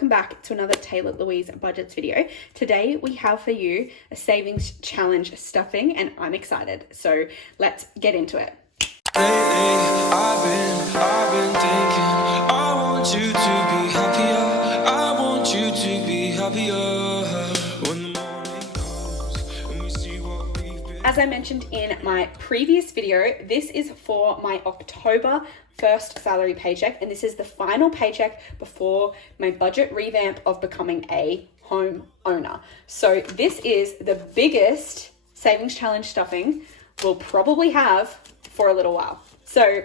welcome back to another Taylah Louise budgets video. Today we have for you a savings challenge stuffing and I'm excited. So let's get into it. I've been thinking, I want you to be happier. I want you to be happier. When the morning comes and we see what we've been. As I mentioned in my previous video, this is for my October first salary paycheck, and this is the final paycheck before my budget revamp of becoming a home owner. So this is the biggest savings challenge stuffing we'll probably have for a little while. So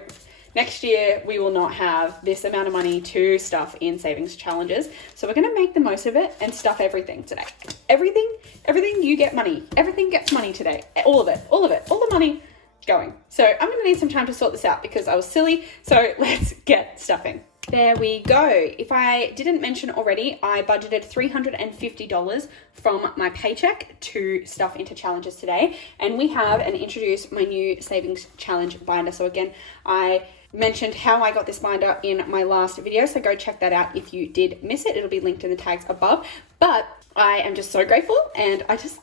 next year we will not have this amount of money to stuff in savings challenges. So we're going to make the most of it and stuff everything today. Everything you get money. Everything gets money today. All of it, all the money going. So I'm going to need some time to sort this out because I was silly. So let's get stuffing. There we go. If I didn't mention already, I budgeted $350 from my paycheck to stuff into challenges today. And we have and introduced my new savings challenge binder. So again, I mentioned how I got this binder in my last video. So go check that out if you did miss it. It'll be linked in the tags above. But I am just so grateful and I just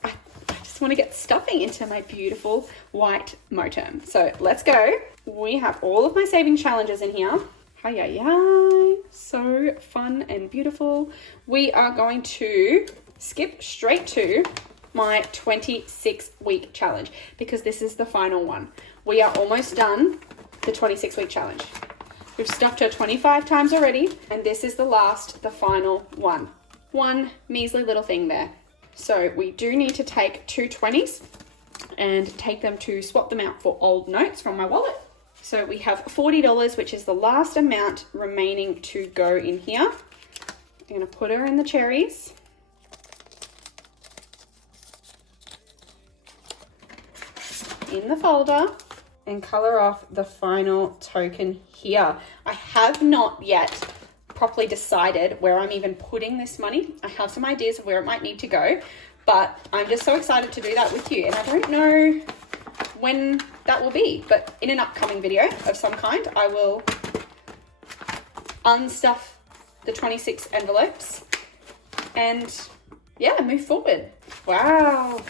want to get stuffing into my beautiful white Moterm. So let's go. We have all of my saving challenges in here. Hi, so fun and beautiful. We are going to skip straight to my 26-week challenge because this is the final one. We are almost done the 26-week challenge. We've stuffed her 25 times already, and this is the final one. One measly little thing there. So we do need to take two 20s and take them to swap them out for old notes from my wallet. So we have $40, which is the last amount remaining to go in here. I'm going to put her in the cherries. In the folder and color off the final token here. I have not yet properly decided where I'm even putting this money. I have some ideas of where it might need to go, but I'm just so excited to do that with you. And I don't know when that will be, but in an upcoming video of some kind, I will unstuff the 26 envelopes and yeah, move forward. Wow.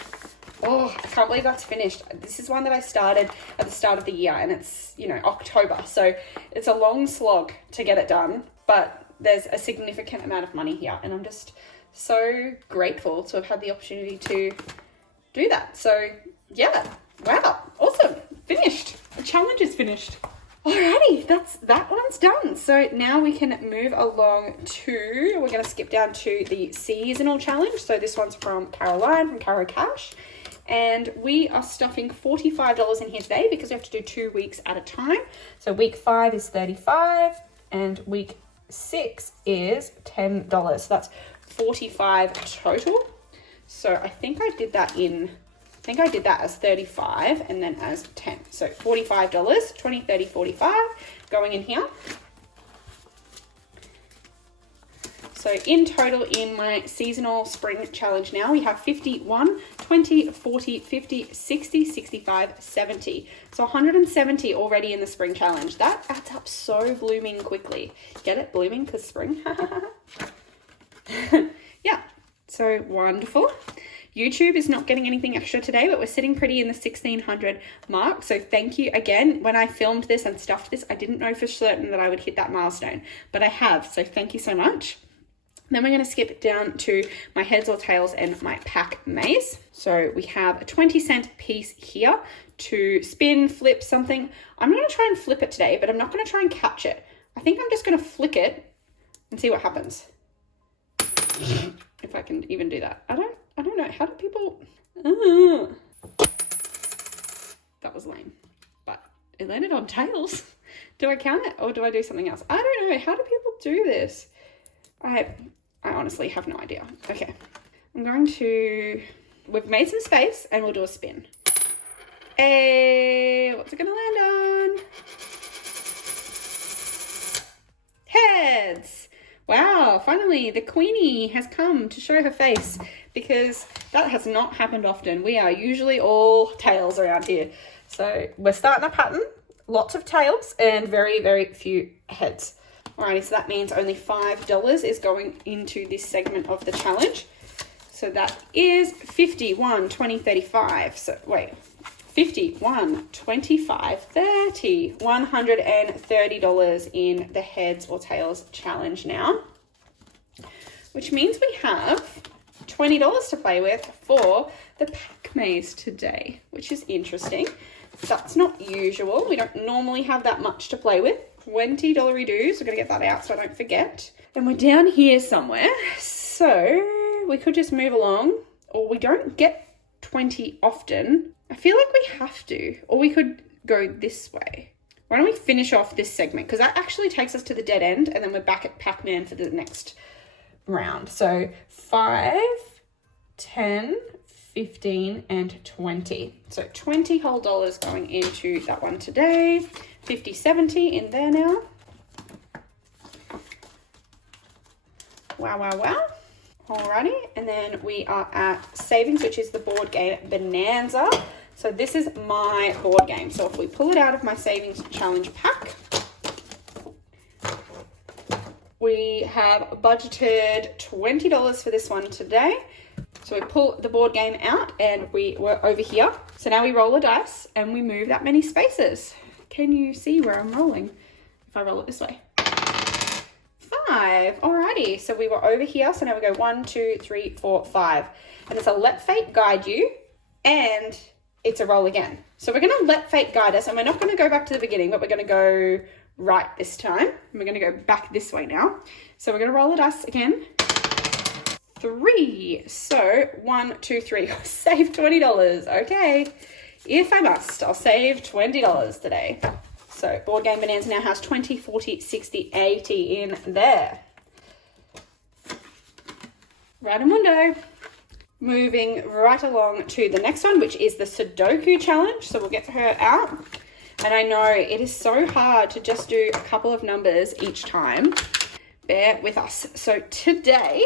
Oh, I can't believe that's finished. This is one that I started at the start of the year and it's, October. So it's a long slog to get it done, but there's a significant amount of money here and I'm just so grateful to have had the opportunity to do that. So yeah, wow, awesome, finished. The challenge is finished. Alrighty, that one's done. So now we can move along to, we're gonna skip down to the seasonal challenge. So this one's from Caroline, from Caro Cash. And we are stuffing $45 in here today because we have to do 2 weeks at a time. So week 5 is $35 and week 6 is $10. So that's $45 total. So I think I did that as 35 and then as 10. So $45, 20, 30, 45 going in here. So in total in my seasonal spring challenge now, we have 51, 20, 40, 50, 60, 65, 70. So 170 already in the spring challenge. That adds up so blooming quickly. Get it? Blooming because spring? Yeah, so wonderful. YouTube is not getting anything extra today, but we're sitting pretty in the 1600 mark. So thank you again. When I filmed this and stuffed this, I didn't know for certain that I would hit that milestone, but I have. So thank you so much. Then we're going to skip down to my heads or tails and my pack maze. So we have a 20-cent piece here to spin, flip something. I'm going to try and flip it today, but I'm not going to try and catch it. I think I'm just going to flick it and see what happens. If I can even do that. I don't know. How do people... That was lame, but it landed on tails. Do I count it or do I do something else? I don't know. How do people do this? I honestly have no idea. Okay. I'm going to... We've made some space and we'll do a spin. Hey, what's it going to land on? Heads. Wow, finally the Queenie has come to show her face because that has not happened often. We are usually all tails around here. So we're starting a pattern, lots of tails and very, very few heads. Alrighty, so that means only $5 is going into this segment of the challenge. So that is 51, 20, 35. So wait, 51, 25, 30, $130 in the heads or tails challenge now. Which means we have $20 to play with for the pack maze today, which is interesting. That's not usual. We don't normally have that much to play with. $20 dues. We're going to get that out so I don't forget. And we're down here somewhere. So we could just move along, or we don't get 20 often. I feel like we have to, or we could go this way. Why don't we finish off this segment? Because that actually takes us to the dead end, and then we're back at Pac-Man for the next round. So 5, 10, 15, and 20. So 20 whole dollars going into that one today. 50, 70 in there now. Wow, wow, wow. Alrighty, and then we are at savings, which is the board game Bonanza. So this is my board game. So if we pull it out of my savings challenge pack, we have budgeted $20 for this one today. So we pull the board game out and we were over here. So now we roll a dice and we move that many spaces. Can you see where I'm rolling? If I roll it this way. 5. Alrighty, so we were over here. So now we go 1, 2, 3, 4, 5. And it's a let fate guide you, and it's a roll again. So we're going to let fate guide us, and we're not going to go back to the beginning, but we're going to go right this time. And we're going to go back this way now. So we're going to roll a dice again. 3. So 1, 2, 3. Save $20. Okay. If I must, I'll save $20 today. So board game Bonanza now has 20, 40, 60, 80 in there. Right in window. Moving right along to the next one, which is the Sudoku challenge. So we'll get her out. And I know it is so hard to just do a couple of numbers each time. Bear with us. So today,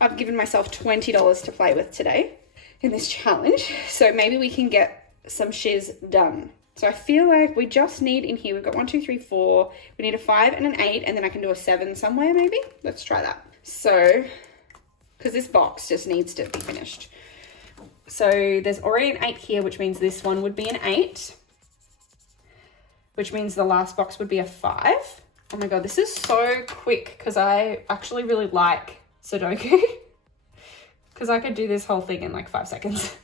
I've given myself $20 to play with today in this challenge. So maybe we can get some shiz done. So I feel like we just need in here, we've got 1, 2, 3, 4. We need a 5 and an 8, and then I can do a 7 somewhere maybe. Let's try that. So, because this box just needs to be finished. So there's already an 8 here, which means this one would be an 8. Which means the last box would be a 5. Oh my God, this is so quick because I actually really like Sudoku. Because I could do this whole thing in like 5 seconds.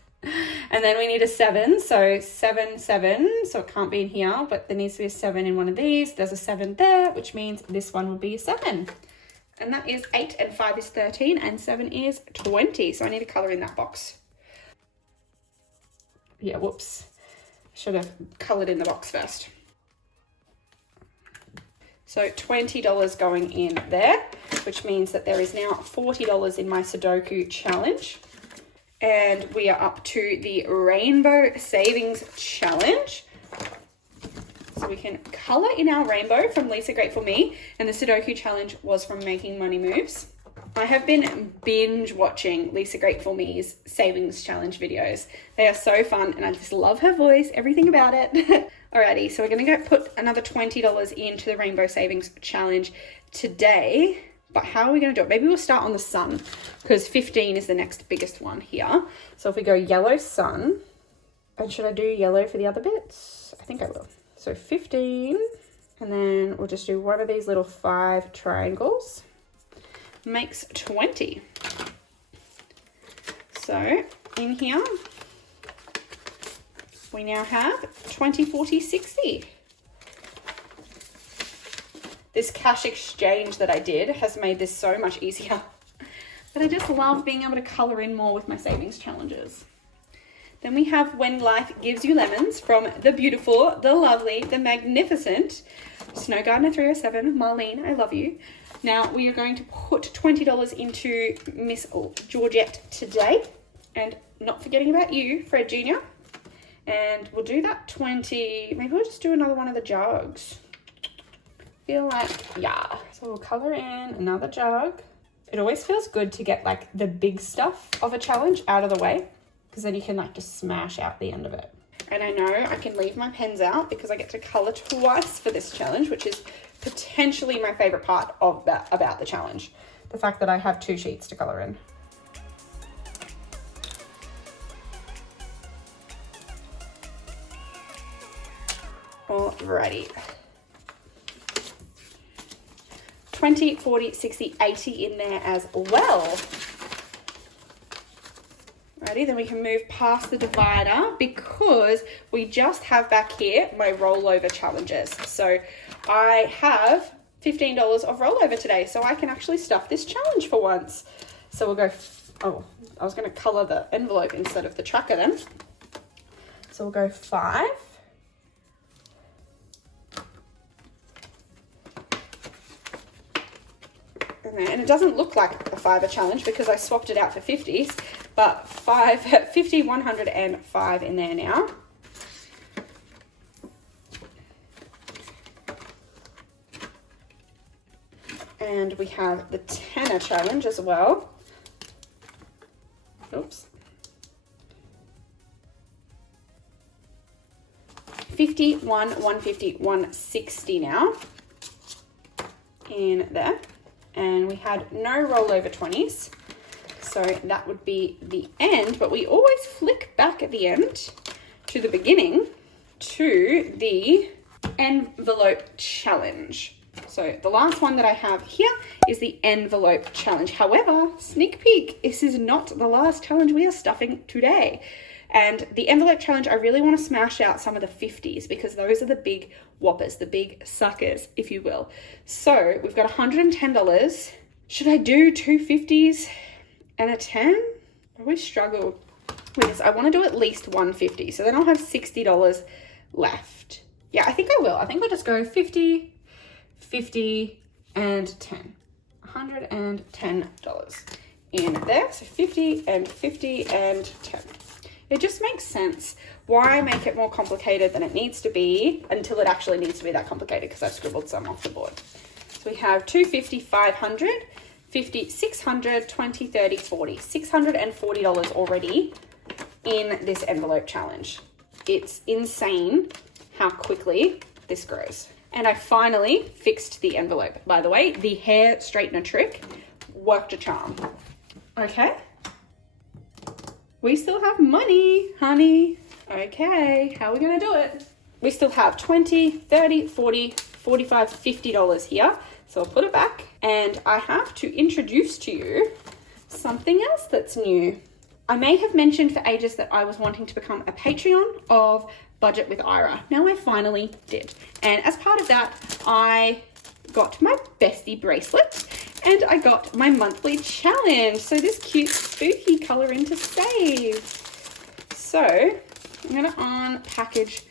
And then we need a 7. So 7, 7. So it can't be in here, but there needs to be a 7 in one of these. There's a 7 there, which means this one would be a 7. And that is 8, and 5 is 13, and 7 is 20. So I need to color in that box. Yeah, whoops. Should have colored in the box first. So $20 going in there, which means that there is now $40 in my Sudoku challenge. And we are up to the Rainbow Savings Challenge. So we can color in our rainbow from Lisa Grateful Me. And the Sudoku challenge was from Making Money Moves. I have been binge watching Lisa Grateful Me's savings challenge videos. They are so fun and I just love her voice, everything about it. Alrighty, so we're going to go put another $20 into the Rainbow Savings Challenge today. But how are we going to do it? Maybe we'll start on the sun because 15 is the next biggest one here. So if we go yellow sun, and should I do yellow for the other bits? I think I will. So 15, and then we'll just do one of these little 5 triangles. Makes 20. So in here, we now have 20, 40, 60. This cash exchange that I did has made this so much easier. But I just love being able to color in more with my savings challenges. Then we have When Life Gives You Lemons from the beautiful, the lovely, the magnificent Snow Gardener 307. Marlene, I love you. Now we are going to put $20 into Miss Georgette today. And not forgetting about you, Fred Jr. And we'll do that 20. Maybe we'll just do another one of the jugs. Feel like, yeah. So we'll color in another jug. It always feels good to get like the big stuff of a challenge out of the way, because then you can like just smash out the end of it. And I know I can leave my pens out because I get to color twice for this challenge, which is potentially my favorite part of that about the challenge. The fact that I have 2 sheets to color in. Alrighty. 20, 40, 60, 80 in there as well. Righty, then we can move past the divider because we just have back here my rollover challenges. So I have $15 of rollover today, so I can actually stuff this challenge for once. So we'll go, oh, I was going to color the envelope instead of the tracker then. So we'll go 5. And it doesn't look like a $5 challenge because I swapped it out for 50s, but 50, 100, and 5 in there now. And we have the tenner challenge as well. Oops. 50, 150, 160 now in there. And we had no rollover 20s, so that would be the end, but we always flick back at the end to the beginning to the envelope challenge. So the last one that I have here is the envelope challenge. However, sneak peek, this is not the last challenge we are stuffing today. And the envelope challenge, I really want to smash out some of the 50s because those are the big whoppers, the big suckers, if you will. So we've got $110. Should I do 2 50s and a 10? I always struggle with this. I want to do at least 150, so then I'll have $60 left. Yeah, I think I will. I think I'll just go 50, 50, and 10. $110 in there. So 50 and 50 and 10. It just makes sense. Why make it more complicated than it needs to be until it actually needs to be that complicated, because I've scribbled some off the board. So we have 250, 500, 50, 600, 20, 30, 40. $640 already in this envelope challenge. It's insane how quickly this grows. And I finally fixed the envelope. By the way, the hair straightener trick worked a charm. Okay. We still have money, honey. Okay, how are we gonna do it? We still have 20, 30, 40, 45, $50 here. So I'll put it back, and I have to introduce to you something else that's new. I may have mentioned for ages that I was wanting to become a Patreon of Budget with Ira. Now I finally did. And as part of that, I got my bestie bracelet and I got my monthly challenge. So this cute spooky color in to save. So I'm gonna unpackage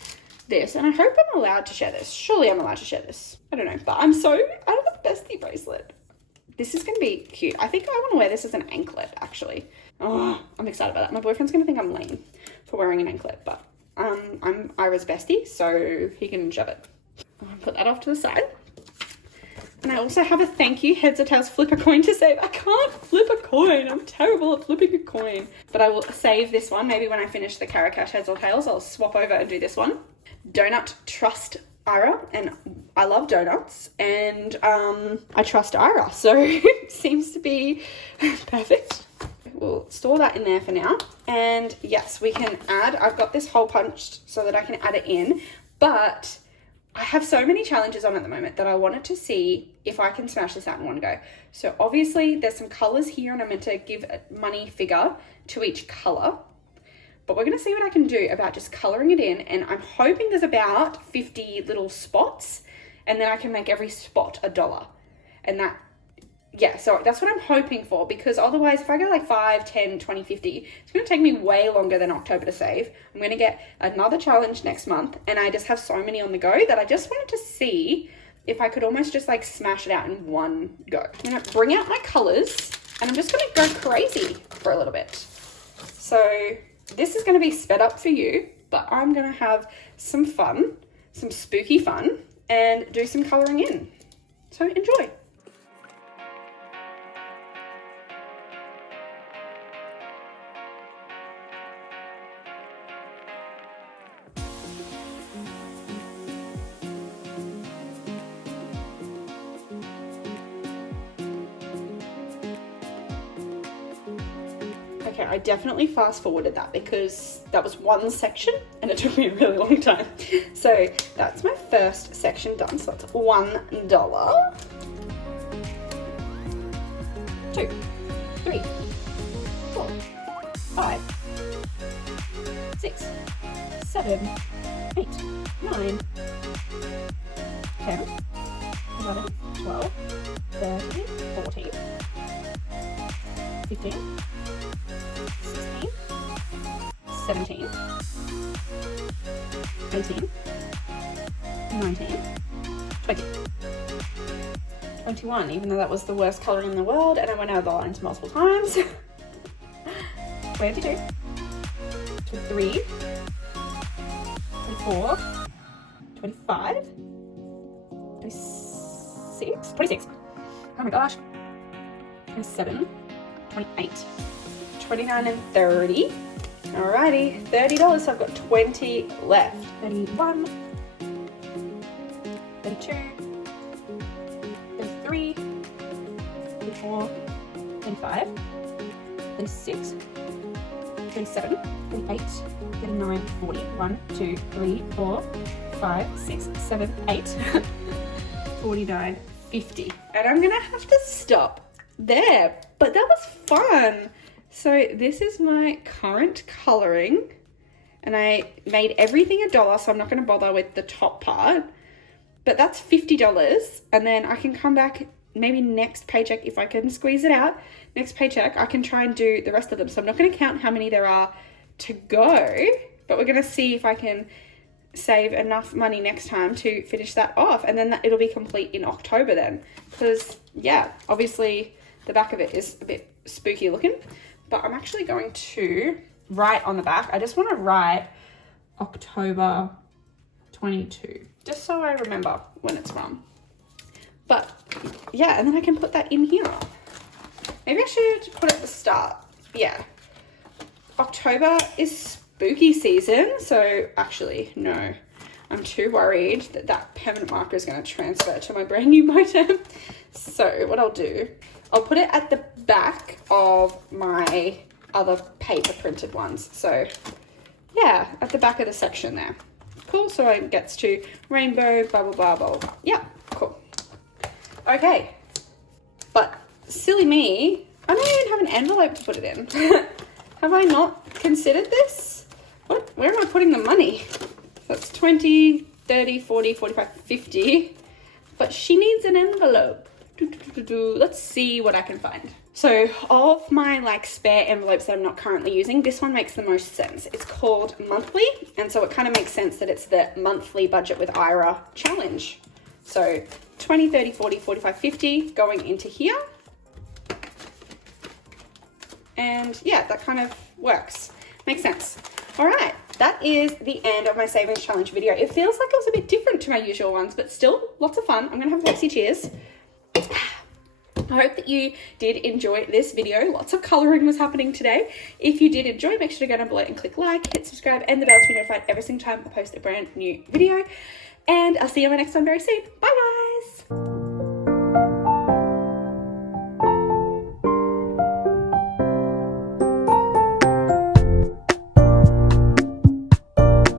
this, and I hope I'm allowed to share this. Surely I'm allowed to share this. I don't know, but I have a bestie bracelet. This is gonna be cute. I think I want to wear this as an anklet, actually. Oh, I'm excited about that. My boyfriend's gonna think I'm lame for wearing an anklet, but I'm Ira's bestie, so he can shove it. I'll put that off to the side. And I also have a thank you, heads or tails, flip a coin to save. I can't flip a coin. I'm terrible at flipping a coin. But I will save this one. Maybe when I finish the Cara Cash heads or tails, I'll swap over and do this one. Donut trust Ira, and I love donuts, and I trust Ira, so it seems to be perfect. We'll store that in there for now. And yes, we can add, I've got this hole punched so that I can add it in, but I have so many challenges on at the moment that I wanted to see if I can smash this out in one go. So obviously there's some colors here, and I'm meant to give a money figure to each color, but we're gonna see what I can do about just coloring it in. And I'm hoping there's about 50 little spots, and then I can make every spot $1. And that, yeah, so that's what I'm hoping for, because otherwise if I go like 5, 10, 20, 50, it's going to take me way longer than October to save. I'm going to get another challenge next month, and I just have so many on the go that I just wanted to see if I could almost just like smash it out in one go. I'm going to bring out my colors, and I'm just going to go crazy for a little bit. So this is going to be sped up for you, but I'm going to have some fun, some spooky fun, and do some coloring in. So enjoy. Okay, I definitely fast forwarded that because that was one section and it took me a really long time. So that's my first section done. So that's $1. 2, 3, 4, 5, 6, 7, 8, 9, 10, 11, 12, 13, 14, 15, 16, 17, 18, 19, 20, 21, even though that was the worst colouring in the world and I went over the lines multiple times. 22, 23, 24, 25, 26, oh my gosh, 27, 28, 29 and 30. Alrighty, $30, so I've got 20 left. 31, 32, 33, 34, 35, 36, 37, 38, 39, 40. 1, 2, 3, 4, 5, 6, 7, 8, 49, 50. And I'm gonna have to stop there, but that was fun. So this is my current colouring and I made everything $1, so I'm not going to bother with the top part, but that's $50. And then I can come back maybe next paycheck if I can squeeze it out. Next paycheck I can try and do the rest of them. So I'm not going to count how many there are to go, but we're going to see if I can save enough money next time to finish that off, and then it'll be complete in October then, because yeah, obviously the back of it is a bit spooky looking. But I'm actually going to write on the back. I just want to write October 22, just so I remember when it's from. But yeah, and then I can put that in here. Maybe I should put it at the start. Yeah. October is spooky season. So actually, no. I'm too worried that that permanent marker is going to transfer to my brand new Motem. So what I'll do, I'll put it at the back of my other paper printed ones. So yeah, at the back of the section there. Cool, so it gets to rainbow, blah, blah, blah, blah, blah. Yeah, cool. Okay, but silly me, I don't even have an envelope to put it in. Have I not considered this? What? Where am I putting the money? That's 20, 30, 40, 45, 50. But she needs an envelope. Let's see what I can find. So of my like spare envelopes that I'm not currently using, this one makes the most sense. It's called monthly, and so it kind of makes sense that it's the monthly budget with Ira challenge. So 20, 30, 40, 45, 50 going into here. And yeah, that kind of works. Makes sense. All right, that is the end of my savings challenge video. It feels like it was a bit different to my usual ones, but still lots of fun. I'm gonna have Lexi cheers. I hope that you did enjoy this video. Lots of colouring was happening today. If you did enjoy, make sure to go down below and click like, hit subscribe, and the bell to be notified every single time I post a brand new video. And I'll see you on my next one very soon. Bye guys!